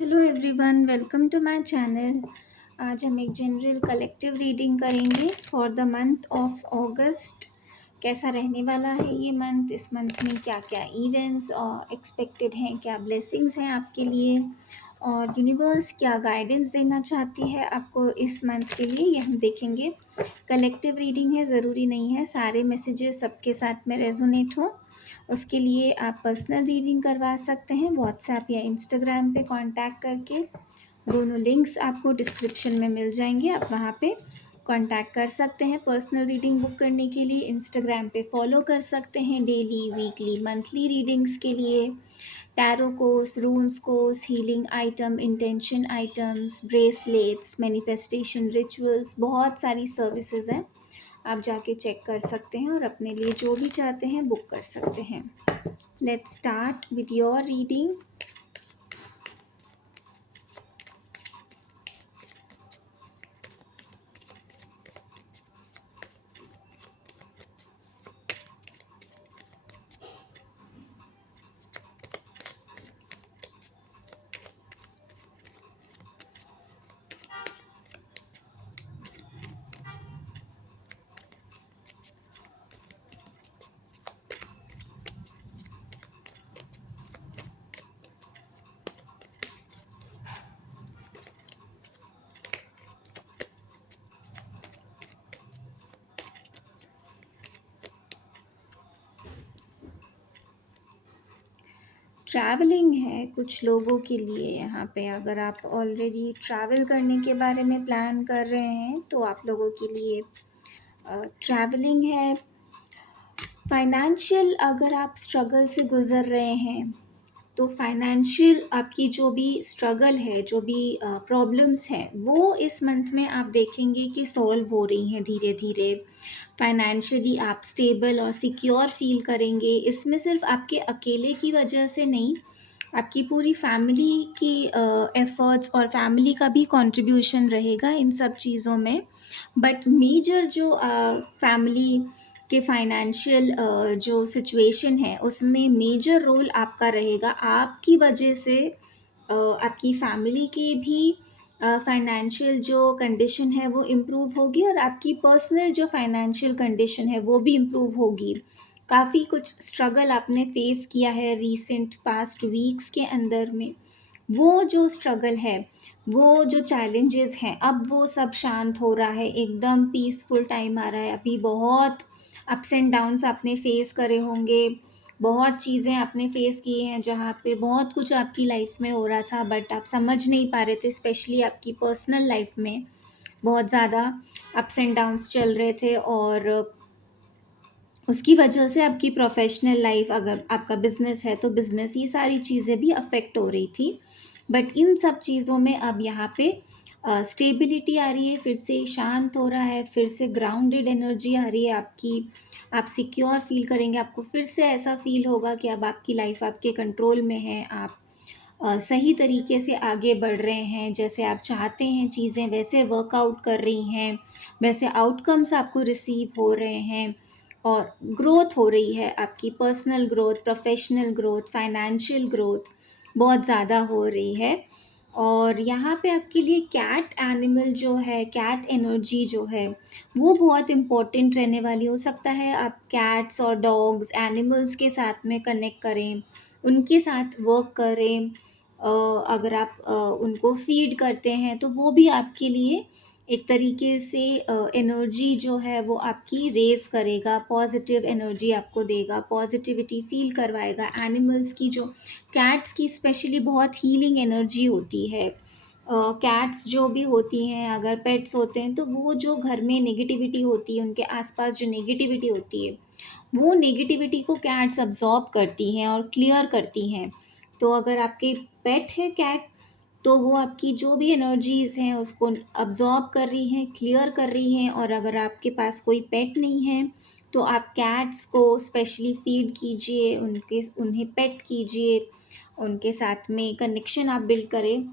Hello everyone, welcome to my channel. आज हम एक जनरल कलेक्टिव रीडिंग करेंगे for the month of August. कैसा रहने वाला है ये मंथ, इस मंथ में क्या क्या इवेंट्स और एक्सपेक्टेड हैं, क्या ब्लेसिंग्स हैं आपके लिए, और यूनिवर्स क्या गाइडेंस देना चाहती है आपको इस मंथ के लिए, ये हम देखेंगे। कलेक्टिव रीडिंग है, ज़रूरी नहीं है सारे मैसेजेस सबके साथ में रेजोनेट हो। उसके लिए आप पर्सनल रीडिंग करवा सकते हैं व्हाट्सएप या इंस्टाग्राम पे कांटेक्ट करके। दोनों लिंक्स आपको डिस्क्रिप्शन में मिल जाएंगे, आप वहाँ पे कांटेक्ट कर सकते हैं। पर्सनल रीडिंग बुक करने के लिए इंस्टाग्राम पे फॉलो कर सकते हैं डेली, वीकली, मंथली रीडिंग्स के लिए। Tarot course, रून्स course, healing item, intention items, bracelets, manifestation rituals, बहुत सारी सर्विसेज हैं। आप जाके चेक कर सकते हैं और अपने लिए जो भी चाहते हैं बुक कर सकते हैं। Let's start with your reading. Travelling है कुछ लोगों के लिए यहाँ पे। अगर आप ऑलरेडी ट्रैवल करने के बारे में प्लान कर रहे हैं तो आप लोगों के लिए ट्रैवलिंग है। फाइनेंशियल, अगर आप स्ट्रगल से गुज़र रहे हैं तो फाइनेंशियल आपकी जो भी स्ट्रगल है, जो भी प्रॉब्लम्स हैं, वो इस मंथ में आप देखेंगे कि सॉल्व हो रही हैं धीरे धीरे। फाइनेंशियली आप स्टेबल और सिक्योर फील करेंगे। इसमें सिर्फ आपके अकेले की वजह से नहीं, आपकी पूरी फैमिली की एफ़र्ट्स और फैमिली का भी कंट्रीब्यूशन रहेगा इन सब चीज़ों में। बट मेजर जो फैमिली के फाइनेंशियल जो सिचुएशन है उसमें मेजर रोल आपका रहेगा। आपकी वजह से आपकी फैमिली की भी फाइनेंशियल जो कंडीशन है वो इम्प्रूव होगी और आपकी पर्सनल जो फाइनेंशियल कंडीशन है वो भी इम्प्रूव होगी। काफ़ी कुछ स्ट्रगल आपने फेस किया है रीसेंट पास्ट वीक्स के अंदर में, वो जो स्ट्रगल है, वो जो चैलेंजेस हैं, अब वो सब शांत हो रहा है, एकदम पीसफुल टाइम आ रहा है। अभी बहुत अप्स एंड डाउन्स आपने फेस करे होंगे, बहुत चीज़ें आपने फेस की हैं जहाँ पे बहुत कुछ आपकी लाइफ में हो रहा था बट आप समझ नहीं पा रहे थे। स्पेशली आपकी पर्सनल लाइफ में बहुत ज़्यादा अप्स एंड डाउन्स चल रहे थे और उसकी वजह से आपकी प्रोफेशनल लाइफ, अगर आपका बिजनेस है तो बिजनेस, ये सारी चीज़ें भी अफेक्ट हो रही थी। बट इन सब चीज़ों में अब यहाँ पे स्टेबिलिटी आ रही है, फिर से शांत हो रहा है, फिर से ग्राउंडेड एनर्जी आ रही है आपकी। आप सिक्योर फील करेंगे, आपको फिर से ऐसा फील होगा कि अब आपकी लाइफ आपके कंट्रोल में है। आप सही तरीके से आगे बढ़ रहे हैं, जैसे आप चाहते हैं चीज़ें वैसे वर्कआउट कर रही हैं, वैसे आउटकम्स आपको रिसीव हो रहे हैं और ग्रोथ हो रही है। आपकी personal growth, professional growth, financial growth बहुत ज़्यादा हो रही है। और यहाँ पे आपके लिए कैट एनिमल जो है, कैट एनर्जी जो है, वो बहुत इम्पोर्टेंट रहने वाली। हो सकता है आप कैट्स और डॉग्स, एनिमल्स के साथ में कनेक्ट करें, उनके साथ वर्क करें। अगर आप उनको फीड करते हैं तो वो भी आपके लिए एक तरीके से एनर्जी जो है वो आपकी रेज़ करेगा, पॉजिटिव एनर्जी आपको देगा, पॉजिटिविटी फ़ील करवाएगा। एनिमल्स की जो, कैट्स की स्पेशली बहुत हीलिंग एनर्जी होती है। कैट्स जो भी होती हैं, अगर पेट्स होते हैं तो वो जो घर में नेगेटिविटी होती है, उनके आसपास जो नेगेटिविटी होती है, वो नेगेटिविटी को कैट्स अब्ज़ॉर्ब करती हैं और क्लियर करती हैं। तो अगर आपके पेट है कैट, तो वो आपकी जो भी एनर्जीज़ हैं उसको अब्ज़ॉर्ब कर रही हैं, क्लियर कर रही हैं। और अगर आपके पास कोई पेट नहीं है तो आप कैट्स को स्पेशली फ़ीड कीजिए, उन्हें पेट कीजिए, उनके साथ में कनेक्शन आप बिल्ड करें,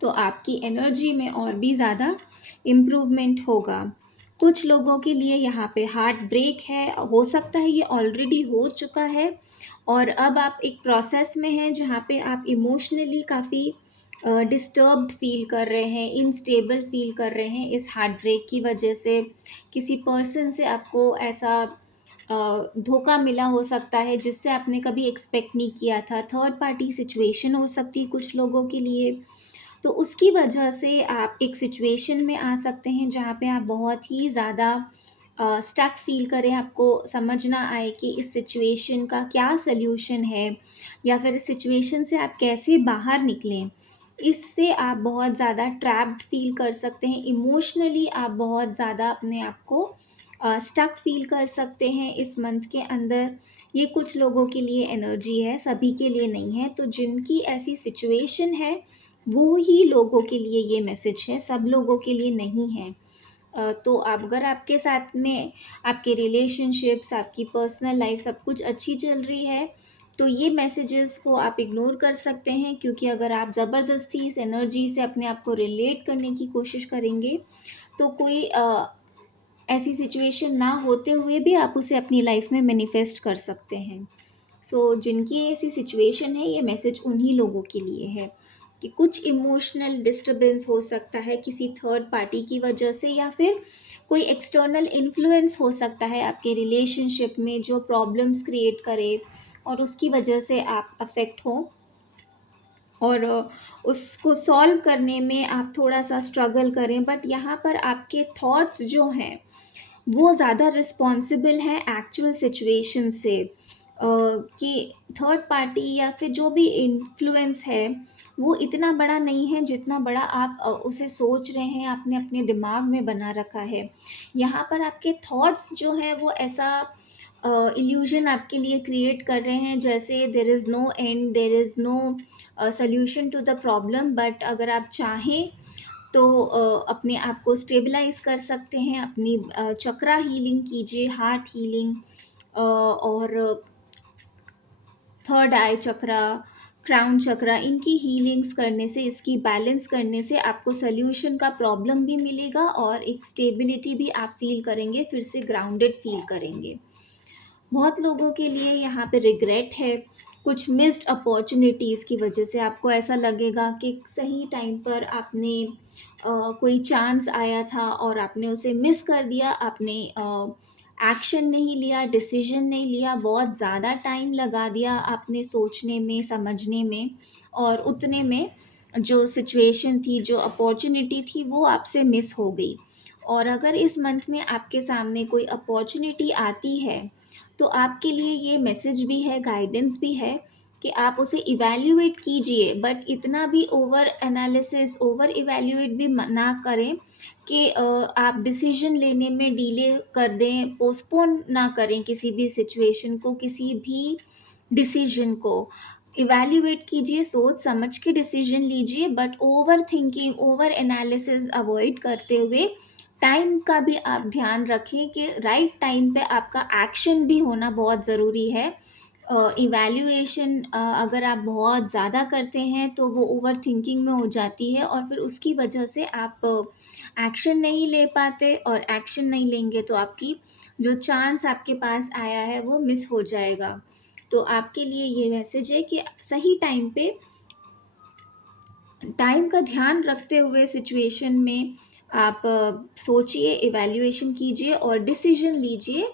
तो आपकी एनर्जी में और भी ज़्यादा इम्प्रूवमेंट होगा। कुछ लोगों के लिए यहाँ पे हार्ट ब्रेक है, हो सकता है ये ऑलरेडी हो चुका है और अब आप एक प्रोसेस में हैं जहाँ पे आप इमोशनली काफ़ी डिस्टर्ब्ड फ़ील कर रहे हैं, इनस्टेबल फ़ील कर रहे हैं इस हार्ट ब्रेक की वजह से। किसी पर्सन से आपको ऐसा धोखा मिला हो सकता है जिससे आपने कभी एक्सपेक्ट नहीं किया था। थर्ड पार्टी सिचुएशन हो सकती है कुछ लोगों के लिए। तो उसकी वजह से आप एक सिचुएशन में आ सकते हैं जहाँ पे आप बहुत ही ज़्यादा स्टक फ़ील करें, आपको समझ ना आए कि इस सिचुएशन का क्या सॉल्यूशन है या फिर इस सिचुएशन से आप कैसे बाहर निकलें। इससे आप बहुत ज़्यादा ट्रैप्ड फ़ील कर सकते हैं, इमोशनली आप बहुत ज़्यादा अपने आप को स्टक फ़ील कर सकते हैं इस मंथ के अंदर। ये कुछ लोगों के लिए एनर्जी है, सभी के लिए नहीं है। तो जिनकी ऐसी सिचुएशन है, वो ही लोगों के लिए ये मैसेज है, सब लोगों के लिए नहीं है। तो आप अगर आपके साथ में आपके रिलेशनशिप्स, आपकी पर्सनल लाइफ सब कुछ अच्छी चल रही है, तो ये मैसेजेस को आप इग्नोर कर सकते हैं, क्योंकि अगर आप ज़बरदस्ती इस एनर्जी से अपने आप को रिलेट करने की कोशिश करेंगे, तो कोई ऐसी सिचुएशन ना होते हुए भी आप उसे अपनी लाइफ में मैनिफेस्ट कर सकते हैं। सो जिनकी ऐसी सिचुएशन है, ये मैसेज उन्हीं लोगों के लिए है कि कुछ इमोशनल डिस्टरबेंस हो सकता है किसी थर्ड पार्टी की वजह से, या फिर कोई एक्सटर्नल इन्फ्लुएंस हो सकता है आपके रिलेशनशिप में जो प्रॉब्लम्स क्रिएट करे और उसकी वजह से आप अफेक्ट हो, और उसको सॉल्व करने में आप थोड़ा-सा स्ट्रगल करें। बट यहाँ पर आपके थॉट्स जो हैं, वो ज़्यादा रिस्पॉन्सिबल हैं एक्चुअल सिचुएशन से। कि थर्ड पार्टी या फिर जो भी इन्फ्लुएंस है, वो इतना बड़ा नहीं है जितना बड़ा आप उसे सोच रहे हैं, आपने अपने दिमाग में बना रखा है। यहाँ पर आपके थॉट्स जो हैं वो ऐसा इल्यूजन आपके लिए क्रिएट कर रहे हैं जैसे there is no end, there is no solution to the problem. But अगर आप चाहें तो अपने आप को स्टेबलाइज़ कर सकते हैं, अपनी चक्रा हीलिंग कीजिए, हार्ट हीलिंग और थर्ड आई चक्रा, क्राउन चक्रा, इनकी हीलिंग्स करने से, इसकी बैलेंस करने से आपको सॉल्यूशन का प्रॉब्लम भी मिलेगा और एक स्टेबिलिटी भी आप फ़ील करेंगे, फिर से ग्राउंडेड फ़ील करेंगे। बहुत लोगों के लिए यहाँ पे रिग्रेट है, कुछ मिस्ड अपॉर्चुनिटीज़ की वजह से आपको ऐसा लगेगा कि सही टाइम पर आपने कोई चांस आया था और आपने उसे मिस कर दिया, आपने एक्शन नहीं लिया, डिसीजन नहीं लिया, बहुत ज़्यादा टाइम लगा दिया आपने सोचने में, समझने में, और उतने में जो सिचुएशन थी, जो अपॉर्चुनिटी थी, वो आपसे मिस हो गई। और अगर इस मंथ में आपके सामने कोई अपॉर्चुनिटी आती है, तो आपके लिए ये मैसेज भी है, गाइडेंस भी है कि आप उसे इवैल्यूएट कीजिए, बट इतना भी ओवर एनालिसिस, ओवर इवैल्यूएट भी ना करें कि आप डिसीजन लेने में डिले कर दें, पोस्टपोन ना करें किसी भी सिचुएशन को, किसी भी डिसीजन को। इवैल्यूएट कीजिए, सोच समझ के डिसीजन लीजिए, but over thinking, over analysis avoid करते हुए टाइम का भी आप ध्यान रखें कि राइट टाइम पे आपका एक्शन भी होना बहुत ज़रूरी है। इवैल्यूएशन अगर आप बहुत ज़्यादा करते हैं तो वो ओवर थिंकिंग में हो जाती है, और फिर उसकी वजह से आप एक्शन नहीं ले पाते, और एक्शन नहीं लेंगे तो आपकी जो चांस आपके पास आया है वो मिस हो जाएगा। तो आपके लिए ये मैसेज है कि सही टाइम पे, टाइम का ध्यान रखते हुए सिचुएशन में आप सोचिए, इवैल्यूएशन कीजिए और डिसीजन लीजिए,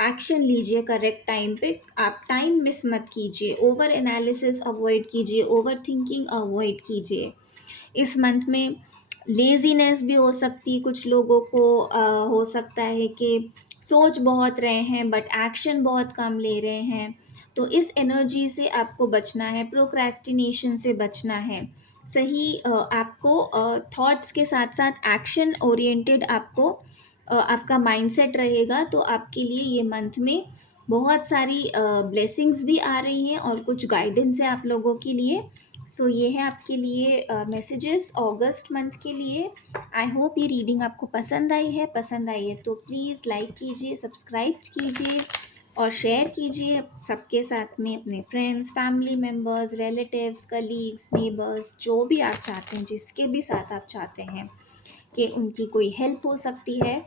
एक्शन लीजिए करेक्ट टाइम पे। आप टाइम मिस मत कीजिए, ओवर एनालिसिस अवॉइड कीजिए, ओवर थिंकिंग अवॉइड कीजिए। इस मंथ में लेज़ीनेस भी हो सकती है कुछ लोगों को, हो सकता है कि सोच बहुत रहे हैं बट एक्शन बहुत कम ले रहे हैं। तो इस एनर्जी से आपको बचना है, प्रोक्रेस्टिनेशन से बचना है। सही आपको थॉट्स के साथ-साथ एक्शन ओरिएंटेड आपको आपका माइंडसेट रहेगा, तो आपके लिए ये मंथ में बहुत सारी ब्लेसिंग्स भी आ रही हैं और कुछ गाइडेंस है आप लोगों के लिए। सो ये है आपके लिए मैसेजेस अगस्त मंथ के लिए। आई होप ये रीडिंग आपको पसंद आई है। पसंद आई है तो प्लीज़ लाइक कीजिए, सब्सक्राइब कीजिए और शेयर कीजिए सबके साथ में, अपने friends, family members, relatives, colleagues, neighbours, जो भी आप चाहते हैं, जिसके भी साथ आप चाहते हैं कि उनकी कोई हेल्प हो सकती है,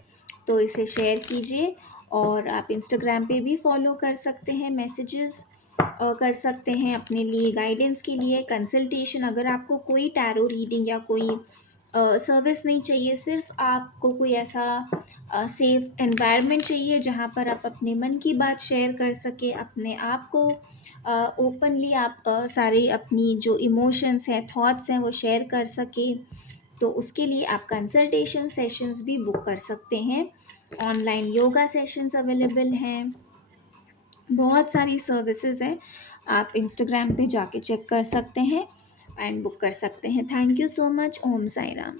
तो इसे शेयर कीजिए। और आप इंस्टाग्राम पे भी फॉलो कर सकते हैं मैसेजेस कर सकते हैं अपने लिए गाइडेंस के लिए कंसल्टेशन। अगर आपको कोई टैरो रीडिंग या कोई सर्विस नहीं चाहिए, सिर्फ आपको कोई ऐसा सेफ एनवायरनमेंट चाहिए जहाँ पर आप अपने मन की बात शेयर कर सके, अपने आप को ओपनली आप सारे अपनी जो इमोशंस हैं, थॉट्स हैं, वो शेयर कर सके, तो उसके लिए आप कंसल्टेशन सेशंस भी बुक कर सकते हैं। ऑनलाइन योगा सेशंस अवेलेबल हैं, बहुत सारी सर्विसेज हैं। आप इंस्टाग्राम पे जाके चेक कर सकते हैं एंड बुक कर सकते हैं। Thank you so much. Om Sai Ram.